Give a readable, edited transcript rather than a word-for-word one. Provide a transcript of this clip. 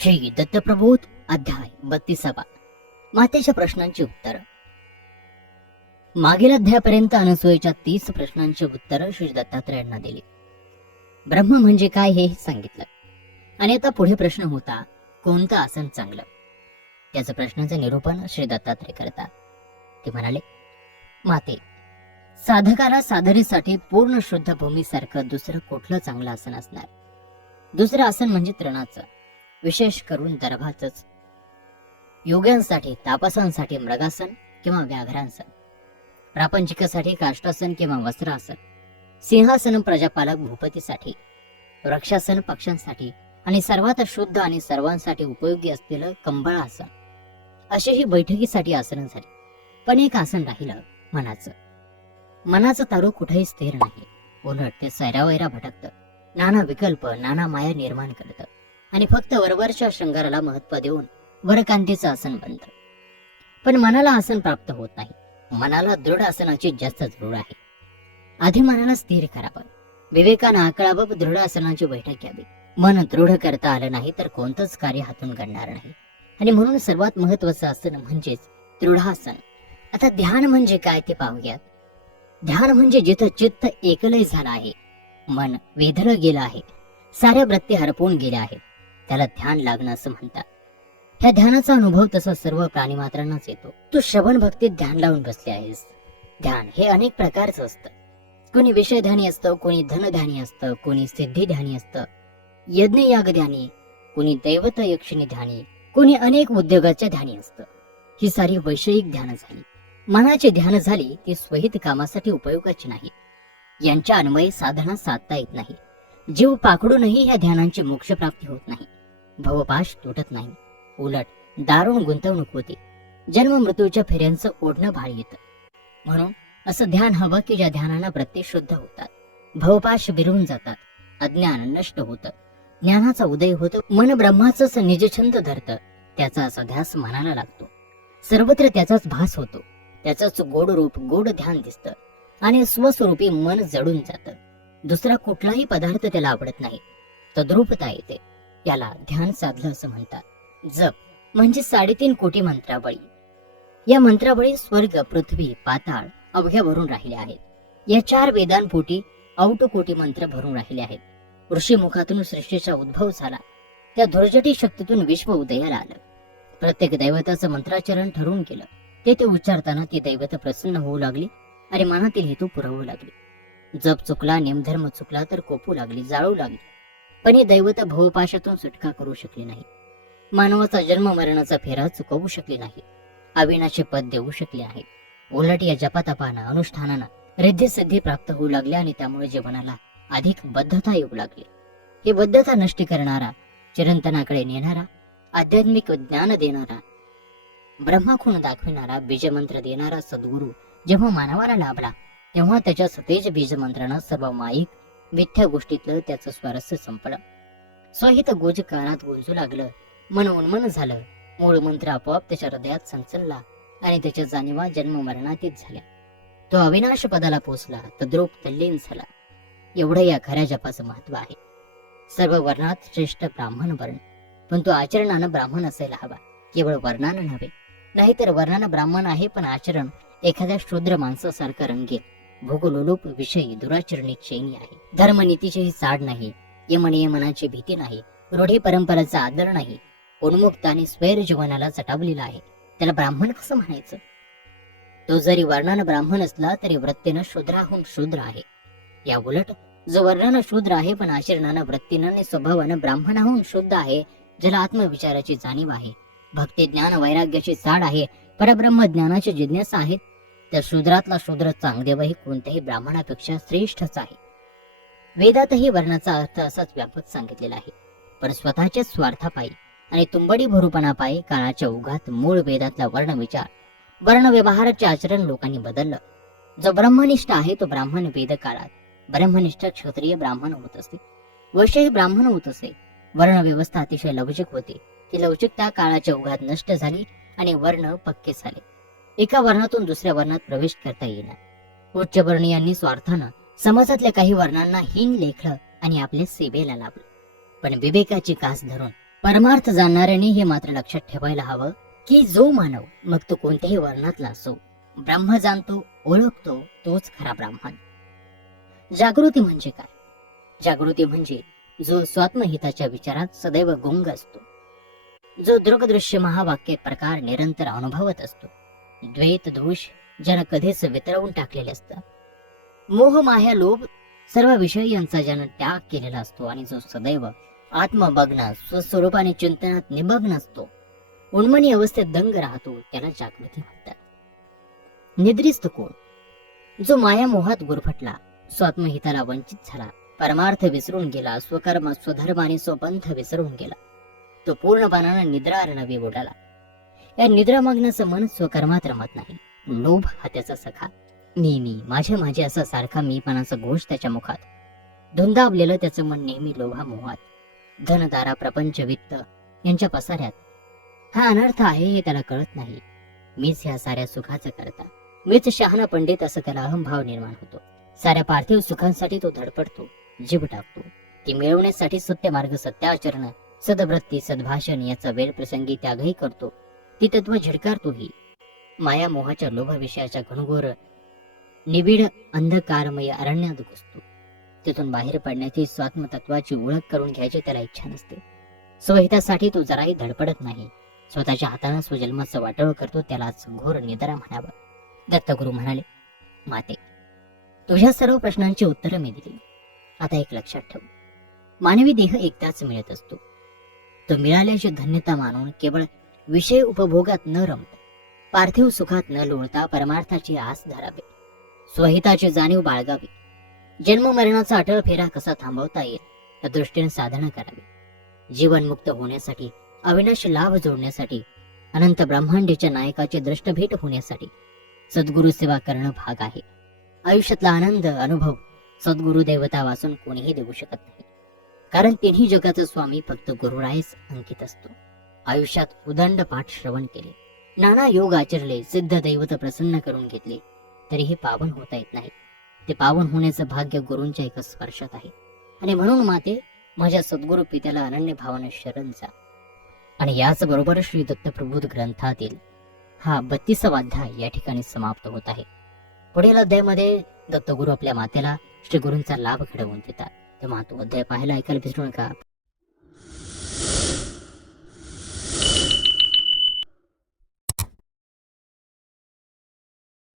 श्री दत्तप्रबोध अध्याय 32. मातेच्या प्रश्नांची उत्तर. मागील अध्यायापर्यंत अनसूयेच्या 30 प्रश्नांची उत्तर श्री दत्तात्रेयांना दिली. ब्रह्म म्हणजे काय हेही सांगितलं. आणि आता पुढे प्रश्न होता, कोणतं आसन चांगलं. त्याचं प्रश्नाचं निरूपण श्री दत्तात्रेय करतात. ते म्हणाले, माते, साधकाला साधनेसाठी पूर्ण शुद्ध भूमीसारखं दुसरं कुठलं चांगलं आसन असणार. दुसरं आसन म्हणजे तृणाचं, विशेष करून दर्भाचंच. योग्यांसाठी तापसांसाठी मृगासन किंवा व्याघ्रासन, प्रापंचिकासाठी काष्टासन किंवा वस्त्रासन, सिंहासन प्रजापालक भूपतीसाठी, वृक्षासन पक्ष्यांसाठी आणि सर्वात शुद्ध आणि सर्वांसाठी उपयोगी असलेलं कंबळासन. अशी ही बैठकीसाठी आसनं झाली. पण एक आसन राहिलं, मनाचं. मनाचं तारू कुठेही स्थिर नाही. उलट ते सैरावैरा भटकतं, नाना विकल्प नाना माया निर्माण करतं आणि फक्त वरवरच्या शृंगाराला महत्व देऊन वरकांतीचं आसन बनतं. पण मनाला आसन प्राप्त होत नाही. मनाला दृढ आसनाची जास्त जरूर आहे. आधी मनाला स्थिर करावं, विवेकानं आकळावं, दृढ आसनाची बैठक घ्यावी. मन दृढ करता आलं नाही तर कोणतंच कार्य हातून घडणार नाही. आणि म्हणून सर्वात महत्वाचं आसन म्हणजेच दृढासन. आता ध्यान म्हणजे काय ते पाहूयात. ध्यान म्हणजे जिथं चित्त एकलय झालं आहे, मन वेधलं गेलं आहे, साऱ्या वृत्ती हरपून गेल्या आहेत, त्याला ध्यान लागणं असं म्हणतात. ह्या ध्यानाचा अनुभव तसा सर्व प्राणीमात्रांनाच येतो. तू श्रवण भक्तीत ध्यान लावून बसले आहेस. ध्यान हे अनेक प्रकारचं असतं. कोणी विषय ध्यानी असतं, कोणी धन ध्यानी असतं, कोणी सिद्धी ध्यानी असतं, यज्ञ याग ध्यानी, कोणी दैवत यक्षिणी ध्यानी, कोणी अनेक उद्योगाच्या ध्यानी असतं. ही सारी वैषयिक ध्यान झाली. मनाची ध्यान झाली ती स्वहित कामासाठी उपयोगाची नाही. यांच्या अन्वये साधना साधता येत नाही. जीव पाकडूनही ह्या ध्यानांची मोक्षप्राप्ती होत नाही. भवपाश तुटत नाही. उलट दारुण गुंतवणूक होते. जन्म मृत्यूच्या फेऱ्यांचं ओढणं भाळ येतं. म्हणून असं ध्यान हवं की ज्या ध्यानानं वृत्ती शुद्ध होतात, भवपाश बिरून जातात, अज्ञान नष्ट होतं, ज्ञानाचा उदय होतो, मन ब्रह्माचंच निजछंद धरतं. त्याचा असा ध्यास मनाला लागतो. सर्वत्र त्याचाच भास होतो. त्याचंच गोड रूप गोड ध्यान दिसतं आणि स्वस्वरूपी मन जडून जातं. दुसरा कुठलाही पदार्थ त्याला आवडत नाही. तद्रूपता येते. याला ध्यान साधलं असं म्हणतात. जप म्हणजे 3.5 कोटी मंत्रावळी. या मंत्रावळी स्वर्ग पृथ्वी पाताळ अवघ्या भरून राहिले आहेत. या 4 वेदांपोटी औटकोटी मंत्र भरून राहिले आहेत. ऋषीमुखातून सृष्टीचा उद्भव झाला. त्या धुर्जटी शक्तीतून विश्व उदयाला आलं. प्रत्येक दैवताचं मंत्राचरण ठरवून केलं. ते उच्चारताना ती दैवत प्रसन्न होऊ लागली आणि मनातील हेतू पुरवू लागली. जप चुकला, नेमधर्म चुकला तर कोपू लागली, जाळू लागली. पण ही दैवत भवपाशातून सुटका करू शकली नाही. मानवाचा जन्म मरणाचा फेरा चुकवू शकली नाही. अविनाशी पद देऊ शकले आहे. उलट या जपातपानं अनुष्ठानानं रिद्धी सिद्धी प्राप्त होऊ लागल्या आणि त्यामुळे जीवनाला अधिक बद्धता येऊ लागली. ही बद्धता नष्ट करणारा, चिरंतनाकडे नेणारा, आध्यात्मिक ज्ञान देणारा, ब्रह्मखूण दाखविणारा, बीजमंत्र देणारा सद्गुरू जेव्हा मानवाला लाभला तेव्हा त्याच्या सतेज बीजमंत्रानं सर्व माईक मिथ्या गोष्टीतलं त्याचं स्वारस्य संपलं. स्वहित गोज कानात गुंजू लागलं. मन उन्मन झालं. मूळ मंत्र आपोआप त्याच्या हृदयात संचलला आणि त्याच्या जाणीवा जन्म मरणातीत झाल्या. तो अविनाश पदाला पोचला, तद्रूप तल्लीन झाला. एवढं या खऱ्या जपाचं महत्व आहे. सर्व वर्णात श्रेष्ठ ब्राह्मण वर्ण, पण तो आचरणानं ब्राह्मण असायला हवा, केवळ वर्णानं नव्हे. नाहीतर वर्णानं ब्राह्मण आहे पण आचरण एखाद्या शूद्र माणसासारखं रंगेल, भोगलोलूप विषयी दुराचरणी चैनी आहे. धर्मनीतीची ही चाड नाही. यमनियमनाची भीती नाही. रूढी परंपराचा आदर नाही. उन्मुक्त आणि स्वैर जीवनाला चटावलेला आहे. त्याला ब्राह्मण कसं म्हणायचं? तो जरी वर्णानं ब्राह्मण असला तरी वृत्तीनं शूद्राहून शूद्र आहे. या उलट जो वर्णानं शूद्र आहे पण आचरणानं वृत्तीनं आणि स्वभावानं ब्राह्मणाहून शुद्ध आहे, ज्याला आत्मविचाराची जाणीव आहे, भक्ती ज्ञान वैराग्याची चाड आहे, परब्रह्म ज्ञानाची जिज्ञासा आहे, त्या शूद्रातला शूद्र चांगदेवही कोणत्याही ब्राह्मणापेक्षा श्रेष्ठच आहे. वेदातही वर्णाचा अर्थ असाच व्यापक सांगितलेला आहे. पण स्वतःच्या स्वार्थापायी आणि तुंबडी भरूपणापायी काळाच्या ओघात मूळ वेदातला वर्ण विचार, वर्ण व्यवहाराचे आचरण लोकांनी बदललं. जो ब्रह्मनिष्ठ आहे तो ब्राह्मण वेद काळात, ब्रह्मनिष्ठ क्षत्रिय ब्राह्मण होत असते, वैश्यही ब्राह्मण होत असे. वर्ण व्यवस्था अतिशय लवचिक होती. ती लवचिकता काळाच्या ओघात नष्ट झाली आणि वर्ण पक्के झाले. एका वर्णातून दुसऱ्या वर्णात प्रवेश करता येणार. उच्चवर्णीयांनी स्वार्थानं समाजातल्या काही वर्णांना हीन लेखलं आणि आपल्या सेवेला लाभलं. पण विवेकाची कास धरून परमार्थ जाणणाऱ्यांनी हे मात्र लक्षात ठेवायला हवं की जो मानव मग तो कोणत्याही वर्णातला असो ब्रह्म जाणतो ओळखतो तोच खरा ब्राह्मण. जागृती म्हणजे काय? जागृती म्हणजे जो स्वात्महिताच्या विचारात सदैव गुंग असतो, जो दृग्दृश्य महावाक्य प्रकार निरंतर अनुभवत असतो, द्वैत दोष ज्यानं कधीच वितळवून टाकलेले असतात, मोह माया लोभ सर्व विषय यांचा ज्यानं त्याग केलेला असतो आणि जो सदैव आत्ममग्न स्वस्वरूपाने चिंतनात निमग्न असतो, उन्मनी अवस्थेत दंग राहतो, त्याला जागृती म्हणतात. निद्रिस्त कोण? जो माया मोहात गुरफटला, स्वात्महिताला वंचित झाला, परमार्थ विसरून गेला, स्वकर्म स्वधर्म आणि स्वपंथ विसरून गेला, तो पूर्णपणानं निद्रा नवी उडाला. या निद्रामग्नाचं मन स्वकर्मात रमत नाही. लोभ हा त्याचा सखा. नेहमी माझे माझे असा सारखा मीपणाचा घोष त्याच्या मुखात. धुंदावलेलं त्याचं मन नेहमी लोभामोहात, धनदारा प्रपंच वित्त यांच्या पसाऱ्यात. हा अनर्थ आहे हे त्याला कळत नाही. मीच ह्या साऱ्या सुखाचं करता, मीच शहाणा पंडित असं त्याला अहंभाव निर्माण होतो. साऱ्या पार्थिव सुखांसाठी तो धडपडतो, जीव टाकतो. ती मिळवण्यासाठी सत्य मार्ग, सत्याचरण, सद्वृत्ती, सद्भाषण याचा वेळ प्रसंगी त्यागही करतो. ती तत्व झिडकारतोही. माया मोहाच्या लोभ विषयाच्या घनघोर निबिड अंधकारमय अरण्यात घुसतो. तिथून बाहेर पडण्याची स्वात्मतत्वाची ओळख करून घ्यायची त्याला इच्छा नसते. स्वहितासाठी तो जराही धडपडत नाही. स्वतःच्या हाताने स्वजन्माचं वाटोळ करतो, त्यालाच घोर निद्रा म्हणावं. दत्तगुरु म्हणाले, माते, तुझ्या सर्व प्रश्नांची उत्तरं मी दिली. आता एक लक्षात ठेव, मानवी देह एकदाच मिळत असतो. तो मिळाल्याची धन्यता मानून केवळ विषय उपभोगात न रमता, पार्थिव सुखात न लोळता परमार्थाची आस धरावी, स्वहिताची जाणीव बाळगावी. जन्म मरणाचा अटळ फेरा कसा थांबवता येईल या दृष्टीने साधना करावी. जीवनमुक्त होण्यासाठी, अविनाशी लाभ जोडण्यासाठी, अनंत ब्रह्मांडीच्या नायकाची दृष्टभेट होण्यासाठी सद्गुरु सेवा करणं भाग आहे. आयुष्यातला आनंद अनुभव सद्गुरु देवता वाचून कोणीही देऊ शकत नाही. कारण तिन्ही जगाचा स्वामी फक्त गुरुरायच अंकित असतो. आयुष्यात उदंड पाठ श्रवण केले, नाना योग आचरले, सिद्ध दैवत प्रसन्न करून घेतले, तरीही पावन होता येत नाही. ते पावन होण्याचं भाग्य गुरूंच्या एका स्पर्शात आहे. आणि म्हणून माते, माझ्या सद्गुरु पित्याला अनन्य भावानं शरण जा. आणि याच बरोबर श्री दत्तप्रबोध ग्रंथातील हा 32वा अध्याय या ठिकाणी समाप्त होत आहे. पुढील अध्यायामध्ये दत्तगुरु आपल्या मातेला श्री गुरूंचा लाभ घडवून देतात. तेव्हा तो अध्याय पाहायला ऐकायला विसरू नका.